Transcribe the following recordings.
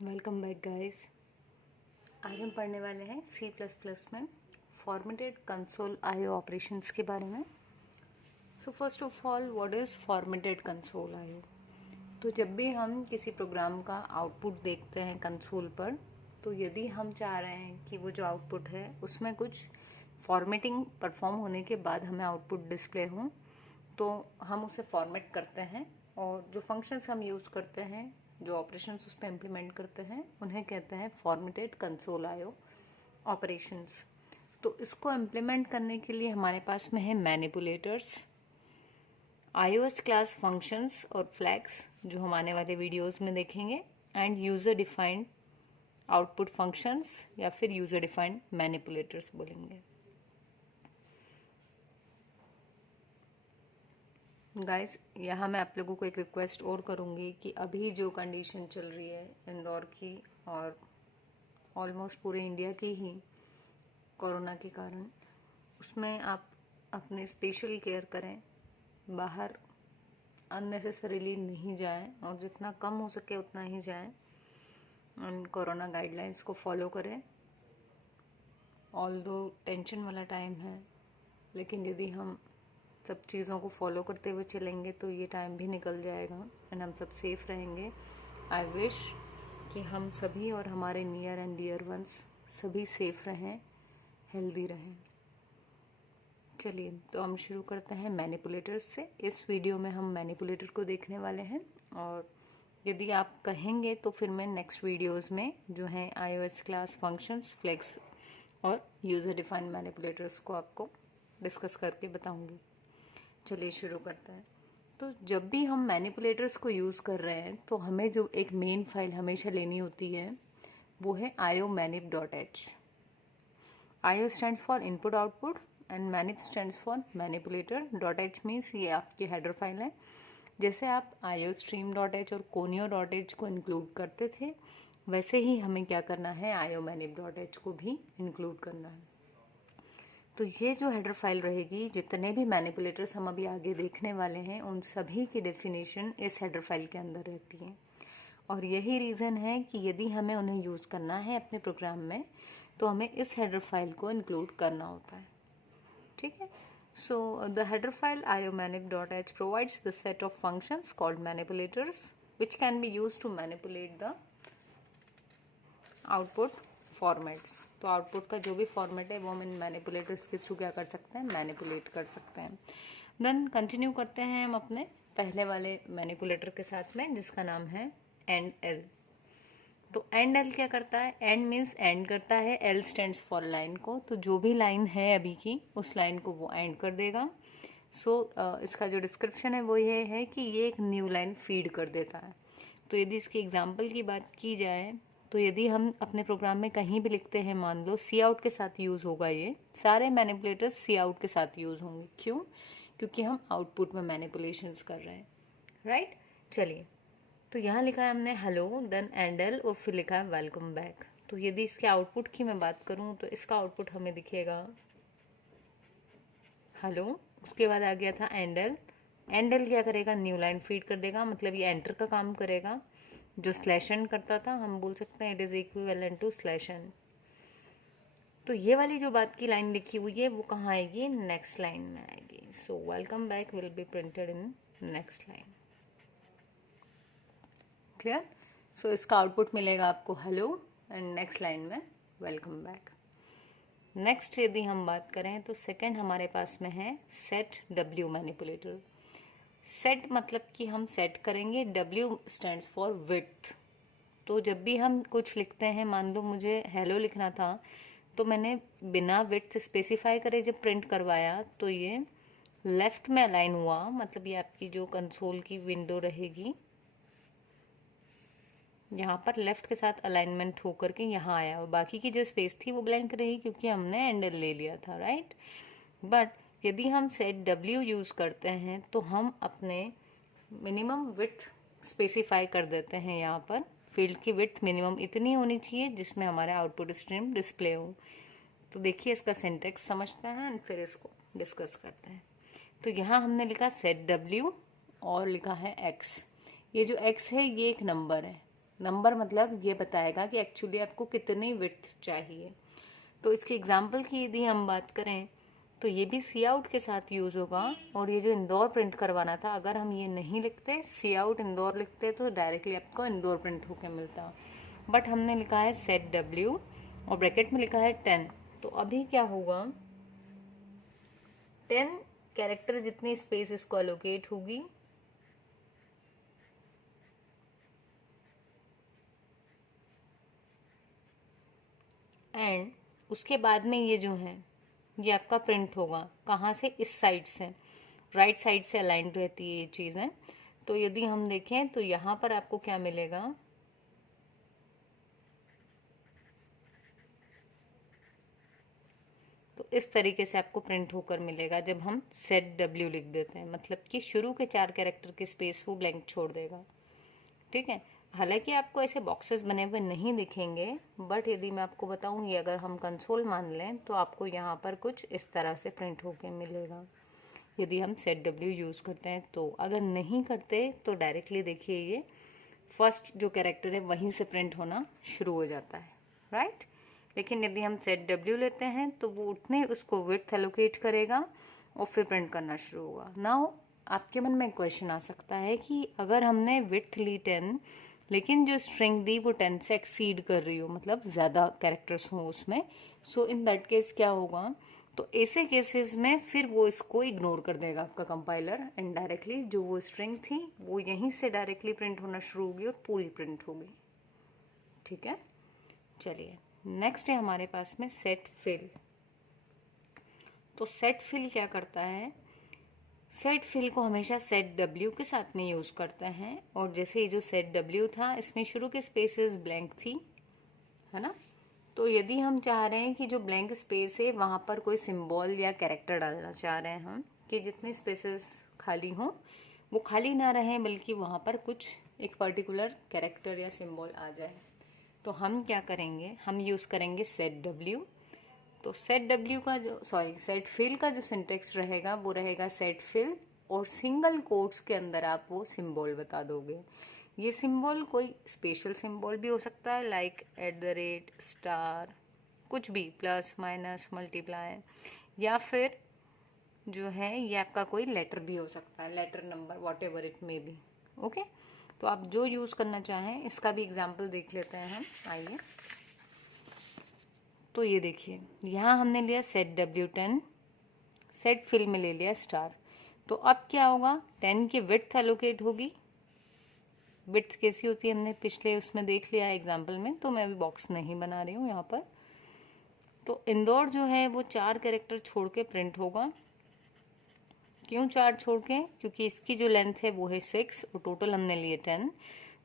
Welcome back guys. आज हम पढ़ने वाले हैं C++ में फॉर्मेटेड कंसोल आईओ ऑपरेशंस के बारे में। So first of all, what is formatted console IO? तो जब भी हम किसी प्रोग्राम का आउटपुट देखते हैं कंसोल पर, तो यदि हम चाह रहे हैं कि वो जो आउटपुट है उसमें कुछ फॉर्मेटिंग परफॉर्म होने के बाद हमें आउटपुट डिस्प्ले हो, तो हम उसे फॉर्मेट करते हैं और जो फंक्शंस हम यूज़ करते हैं, जो ऑपरेशंस उस पर इम्प्लीमेंट करते हैं, उन्हें कहते हैं फॉर्मेटेड कंसोल आईओ ऑपरेशंस। तो इसको इम्प्लीमेंट करने के लिए हमारे पास में है मैनिपुलेटर्स, iOS क्लास फंक्शंस और फ्लैग्स, जो हम आने वाले वीडियोस में देखेंगे, end user defined output functions या फिर यूज़र डिफाइंड मैनिपुलेटर्स बोलेंगे। गाइस, यहाँ मैं आप लोगों को एक रिक्वेस्ट और करूँगी कि अभी जो कंडीशन चल रही है इंदौर की और ऑलमोस्ट पूरे इंडिया की ही कोरोना के कारण, उसमें आप अपने स्पेशल केयर करें, बाहर अननेसेसरीली नहीं जाएं और जितना कम हो सके उतना ही जाएं और कोरोना गाइडलाइंस को फॉलो करें। ऑल्दो टेंशन वाला टाइम है, लेकिन यदि हम सब चीज़ों को फॉलो करते हुए चलेंगे तो ये टाइम भी निकल जाएगा एंड हम सब सेफ रहेंगे। आई विश कि हम सभी और हमारे नियर एंड डियर वंस सभी सेफ रहें, हेल्दी रहें। चलिए, तो हम शुरू करते हैं मैनिपुलेटर्स से। इस वीडियो में हम मैनिपुलेटर को देखने वाले हैं और यदि आप कहेंगे तो फिर मैं नेक्स्ट वीडियोस में जो हैं iOS क्लास फंक्शंस, फ्लेक्स और यूज़र डिफाइंड मैनिपुलेटर्स को आपको डिस्कस करके बताऊंगी। चलिए शुरू करते हैं। तो जब भी हम मैनिपुलेटर्स को यूज़ कर रहे हैं तो हमें जो एक मेन फाइल हमेशा लेनी होती है वो है iomanip.h। io stands for input output and manip stands for manipulator means ये आपकी हेडर फाइल है। जैसे आप iostream.h और conio.h को इंक्लूड करते थे, वैसे ही हमें क्या करना है, iomanip.h को भी इंक्लूड करना है। तो ये जो हेडर फाइल रहेगी, जितने भी मैनिपुलेटर्स हम अभी आगे देखने वाले हैं, उन सभी की डेफिनेशन इस हेडर फाइल के अंदर रहती है। और यही रीज़न है कि यदि हमें उन्हें यूज़ करना है अपने प्रोग्राम में, तो हमें इस हेडर फाइल को इंक्लूड करना होता है। ठीक है। So the header file iomanip.h provides the set of functions called manipulators which can be used to manipulate the output formats। तो आउटपुट का जो भी फॉर्मेट है वो हम इन मैनिपुलेटर्स के थ्रू क्या कर सकते हैं, मैनिपुलेट कर सकते हैं। देन कंटिन्यू करते हैं हम अपने पहले वाले मैनिपुलेटर के साथ में, जिसका नाम है एंड एल। तो एंड एल क्या करता है? एंड मीन्स एंड करता है, एल स्टैंड्स फॉर लाइन को। तो जो भी लाइन है अभी की, उस लाइन को वो एंड कर देगा। सो इसका जो डिस्क्रिप्शन है वो ये है कि ये एक न्यू लाइन फीड कर देता है। तो यदि इसकी एग्जांपल की बात की जाए, तो यदि हम अपने प्रोग्राम में कहीं भी लिखते हैं, मान लो सी आउट के साथ यूज़ होगा, ये सारे मैनिपुलेटर्स सी आउट के साथ यूज़ होंगे। क्यों? क्योंकि हम आउटपुट में मैनिपुलेशंस कर रहे हैं, राइट। चलिए, तो यहाँ लिखा है हमने हेलो, देन एंडल और फिर लिखा है वेलकम बैक। तो यदि इसके आउटपुट की मैं बात करूँ तो इसका आउटपुट हमें दिखेगा हेलो, उसके बाद आ गया था एंडल। एंडल क्या करेगा? न्यू लाइन फीड कर देगा, मतलब ये एंटर का काम करेगा। जो स्लैश एन करता था, हम बोल सकते हैं it is equivalent to slash N. तो ये वाली जो बात की लाइन लिखी हुई है वो कहाँ आएगी? नेक्स्ट लाइन में आएगी। So welcome back will be printed in next line. Clear? So इसका आउटपुट मिलेगा आपको हेलो एंड नेक्स्ट लाइन में वेलकम बैक। नेक्स्ट यदि हम बात करें तो सेकंड हमारे पास में है सेट डब्ल्यू मैनिपुलेटर। सेट मतलब कि हम सेट करेंगे, डब्ल्यू स्टैंड्स फॉर विड्थ। तो जब भी हम कुछ लिखते हैं, मान लो मुझे हेलो लिखना था, तो मैंने बिना विड्थ स्पेसिफाई करे जब प्रिंट करवाया तो ये लेफ्ट में अलाइन हुआ, मतलब ये आपकी जो कंसोल की विंडो रहेगी यहाँ पर लेफ्ट के साथ अलाइनमेंट होकर के यहाँ आया, और बाकी की जो स्पेस थी वो ब्लैंक रही क्योंकि हमने एंडल ले लिया था, राइट। बट यदि हम सेट डब्ल्यू यूज़ करते हैं तो हम अपने मिनिमम विड्थ स्पेसिफाई कर देते हैं। यहाँ पर फील्ड की विड्थ मिनिमम इतनी होनी चाहिए जिसमें हमारा आउटपुट स्ट्रीम डिस्प्ले हो। तो देखिए, इसका सिंटेक्स समझते हैं एंड फिर इसको डिस्कस करते हैं। तो यहाँ हमने लिखा सेट डब्ल्यू और लिखा है एक्स। ये जो एक्स है ये एक नंबर है, नंबर मतलब ये बताएगा कि एक्चुअली आपको कितनी विड्थ चाहिए। तो इसके एग्जाम्पल की यदि हम बात करें तो ये भी सी आउट के साथ यूज़ होगा। और ये जो इंदौर प्रिंट करवाना था, अगर हम ये नहीं लिखते, सी आउट इंदौर लिखते, तो डायरेक्टली आपको इंदौर प्रिंट होकर मिलता। बट हमने लिखा है सेट डब्ल्यू और ब्रैकेट में लिखा है 10। तो अभी क्या होगा, 10 कैरेक्टर जितनी स्पेस इसको एलोकेट होगी, एंड उसके बाद में ये जो है ये आपका प्रिंट होगा कहाँ से, इस साइड से, राइट साइड से अलाइंड रहती है ये चीज़ें। तो यदि हम देखें तो यहाँ पर आपको क्या मिलेगा, तो इस तरीके से आपको प्रिंट होकर मिलेगा जब हम सेट डब्ल्यू लिख देते हैं, मतलब कि शुरू के 4 कैरेक्टर की स्पेस वो ब्लैंक छोड़ देगा। ठीक है, हालांकि आपको ऐसे बॉक्सेस बने हुए नहीं दिखेंगे, बट यदि मैं आपको बताऊं, ये अगर हम कंसोल मान लें तो आपको यहाँ पर कुछ इस तरह से प्रिंट होके मिलेगा यदि हम सेट डब्ल्यू यूज़ करते हैं। तो अगर नहीं करते तो डायरेक्टली देखिए ये फर्स्ट जो कैरेक्टर है वहीं से प्रिंट होना शुरू हो जाता है, राइट। लेकिन यदि हम सेट डब्ल्यू लेते हैं तो वो उतने उसको विड्थ एलोकेट करेगा और फिर प्रिंट करना शुरू होगा। नाउ आपके मन में क्वेश्चन आ सकता है कि अगर हमने विड्थ ली 10 लेकिन जो स्ट्रिंग दी वो 10 से एक्सीड कर रही हो, मतलब ज़्यादा कैरेक्टर्स हों उसमें, सो इन दैट केस क्या होगा, तो ऐसे केसेस में फिर वो इसको इग्नोर कर देगा आपका कंपाइलर, एंड डायरेक्टली जो वो स्ट्रिंग थी वो यहीं से डायरेक्टली प्रिंट होना शुरू होगी और पूरी प्रिंट होगी। ठीक है, चलिए नेक्स्ट है हमारे पास में सेट फिल। तो सेट फिल क्या करता है, सेट फिल को हमेशा सेट डब्ल्यू के साथ में यूज़ करते हैं। और जैसे ये जो सेट डब्ल्यू था इसमें शुरू के स्पेसेस ब्लैंक थी, है ना। तो यदि हम चाह रहे हैं कि जो ब्लैंक स्पेस है वहाँ पर कोई सिंबल या कैरेक्टर डालना चाह रहे हैं हम, कि जितने स्पेसेस खाली हों वो खाली ना रहें बल्कि वहाँ पर कुछ एक पर्टिकुलर कैरेक्टर या सिंबल आ जाए, तो हम क्या करेंगे, हम यूज़ करेंगे सेट डब्ल्यू। तो सेट डब्ल्यू का जो सेट फिल का जो सिंटेक्स रहेगा वो रहेगा सेट फिल, और सिंगल कोट्स के अंदर आप वो सिंबल बता दोगे। ये सिंबल कोई स्पेशल सिंबल भी हो सकता है, लाइक @ स्टार, कुछ भी, प्लस माइनस मल्टीप्लाई, या फिर जो है ये आपका कोई लेटर भी हो सकता है, letter number, whatever it may be. Okay, तो आप जो यूज़ करना चाहें इसका भी एग्जाम्पल देख लेते हैं हम, आइए। तो ये देखिए यहाँ हमने लिया सेट W10, सेट फिल में ले लिया स्टार। तो अब क्या होगा, 10 की विड्थ एलोकेट होगी। विड्थ कैसी होती है हमने पिछले उसमें देख लिया एग्जाम्पल में, तो मैं अभी बॉक्स नहीं बना रही हूँ यहाँ पर। तो इंदौर जो है वो 4 कैरेक्टर छोड़ के प्रिंट होगा। क्यों 4 छोड़ के, क्योंकि इसकी जो लेंथ है वो है 6 और टोटल हमने लिए 10।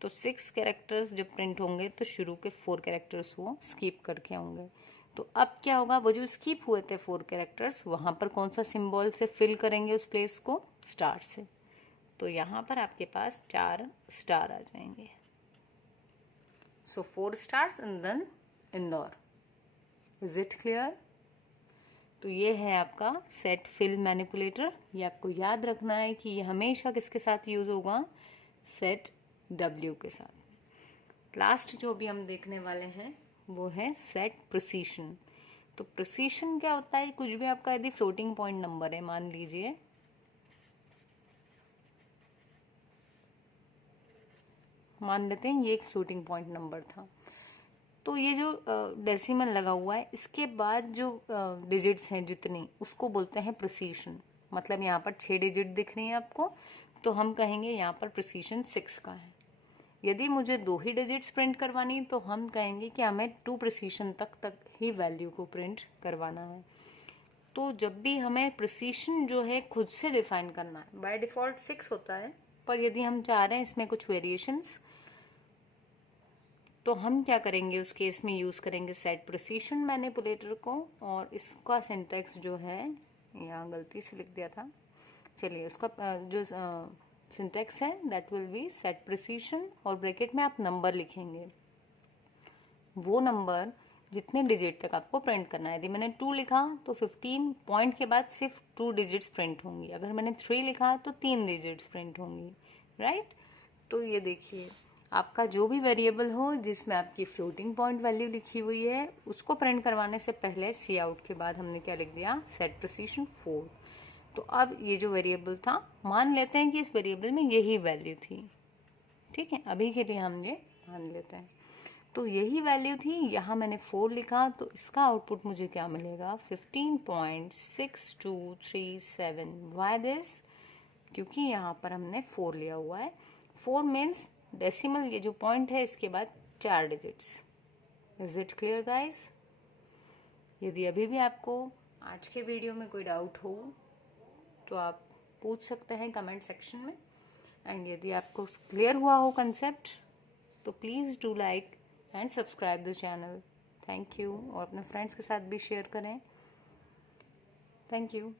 तो 6 कैरेक्टर्स जब प्रिंट होंगे तो शुरू के 4 कैरेक्टर्स वो स्किप करके होंगे। तो अब क्या होगा, वो जो स्किप हुए थे 4 कैरेक्टर्स, वहाँ पर कौन सा सिंबल से फिल करेंगे उस प्लेस को, स्टार से। तो यहाँ पर आपके पास 4 स्टार आ जाएंगे। So 4 stars and then Indore. Is it clear? तो ये है आपका सेट फिल मैनिपुलेटर। ये आपको याद रखना है कि ये हमेशा किसके साथ यूज होगा, सेट डब्ल्यू के साथ। लास्ट जो भी हम देखने वाले हैं वो है सेट प्रिसीशन। तो प्रिसीशन क्या होता है, कुछ भी आपका यदि फ्लोटिंग पॉइंट नंबर है, मान लीजिए मान लेते हैं ये एक फ्लोटिंग पॉइंट नंबर था, तो ये जो डेसिमल लगा हुआ है इसके बाद जो डिजिट्स हैं जितनी, उसको बोलते हैं प्रिसीशन। मतलब यहाँ पर 6 डिजिट दिख रही हैं आपको, तो हम कहेंगे यहाँ पर प्रिसीशन 6 का है। यदि मुझे 2 ही डिजिट्स प्रिंट करवानी तो हम कहेंगे कि हमें 2 प्रिसीशन तक ही वैल्यू को प्रिंट करवाना है। तो जब भी हमें प्रिसीशन जो है खुद से डिफाइन करना है, बाय डिफ़ॉल्ट 6 होता है, पर यदि हम चाह रहे हैं इसमें कुछ वेरिएशंस, तो हम क्या करेंगे उस केस में, यूज़ करेंगे सेट प्रिसीशन मैनिपुलेटर को। और इसका सिंटेक्स जो है, यहाँ गलती से लिख दिया था, चलिए उसका जो सिंटेक्स है that will be set precision, और ब्रैकेट में आप नंबर लिखेंगे, वो नंबर जितने डिजिट तक आपको प्रिंट करना है। यदि मैंने 2 लिखा तो 15 पॉइंट के बाद सिर्फ 2 डिजिट्स प्रिंट होंगी, अगर मैंने 3 लिखा तो 3 डिजिट्स प्रिंट होंगी, राइट। तो ये देखिए आपका जो भी वेरिएबल हो जिसमें आपकी फ्लोटिंग पॉइंट वैल्यू लिखी हुई है उसको प्रिंट करवाने से पहले सी आउट के बाद हमने क्या लिख दिया, सेट प्रिसीशन 4। तो अब ये जो वेरिएबल था, मान लेते हैं कि इस वेरिएबल में यही वैल्यू थी, ठीक है, अभी के लिए हम ये मान लेते हैं। तो यही वैल्यू थी, यहाँ मैंने 4 लिखा, तो इसका आउटपुट मुझे क्या मिलेगा, 15.6237। वाई दिस, क्योंकि यहाँ पर हमने 4 लिया हुआ है। 4 मीन्स डेसिमल, ये जो पॉइंट है इसके बाद 4 digits. Is it clear guys? यदि अभी भी आपको आज के वीडियो में कोई डाउट हो तो आप पूछ सकते हैं कमेंट सेक्शन में। एंड यदि आपको क्लियर हुआ हो कंसेप्ट तो please do like and subscribe the channel. Thank you. और अपने फ्रेंड्स के साथ भी शेयर करें। Thank you.